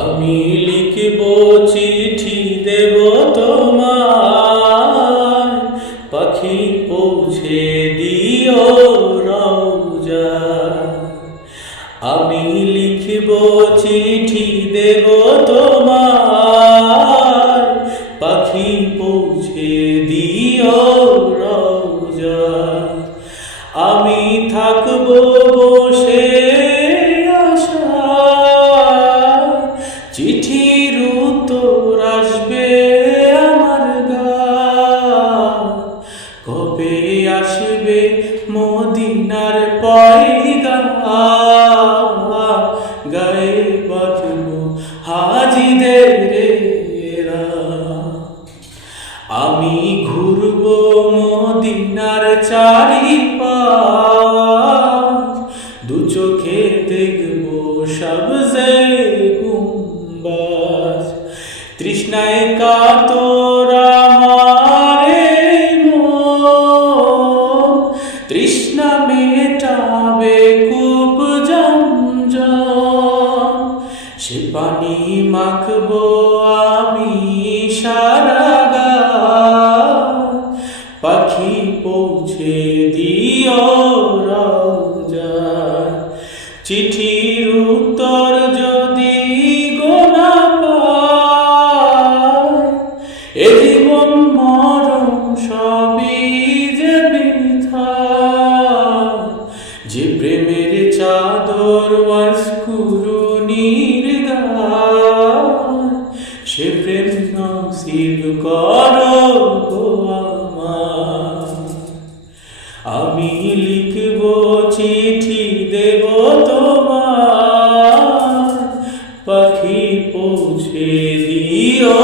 আমি লিখব চিঠি দেব তোমার, পাখি পৌঁছে দিও রওজায়। আমি লিখব চিঠি দেব তোমার, পাখি পৌঁছে দিও রওজায়। আমি থাকব বসে চিঠির উত্তর আসবে আমার গায়। কবে আসবে মদিনার পয়গাম, গায়ে বাঁধব হাজিদের রাহ। আমি ঘুরব মদিনার চারিপাশ, দু চোখে দেখব সবজে গুম্বাজ। তৃষ্ণায় কাতর আমার মন, তৃষ্ণা মেটাবে কূপ জমজম। সে পানি মাখবো আমি সারা গায়, পাখি পৌঁছে দিও রওজায়। চিঠির উত্তর যদি গোনা পায়, এ জীবন মরণ সবই যে বৃথা। যে প্রেমের চাদর ওয়াসকুরুনির গায়, সে প্রেম নসিব করো গো আমার। আমি লিখব চিঠি দেব তোমার, পাখি পৌঁছে দিও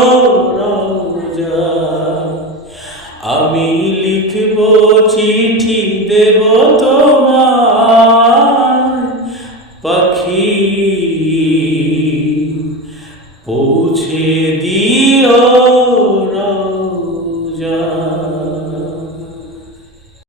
রওজায়। আমি লিখব চিঠি দেব তোমার, পাখি পৌঁছে দিও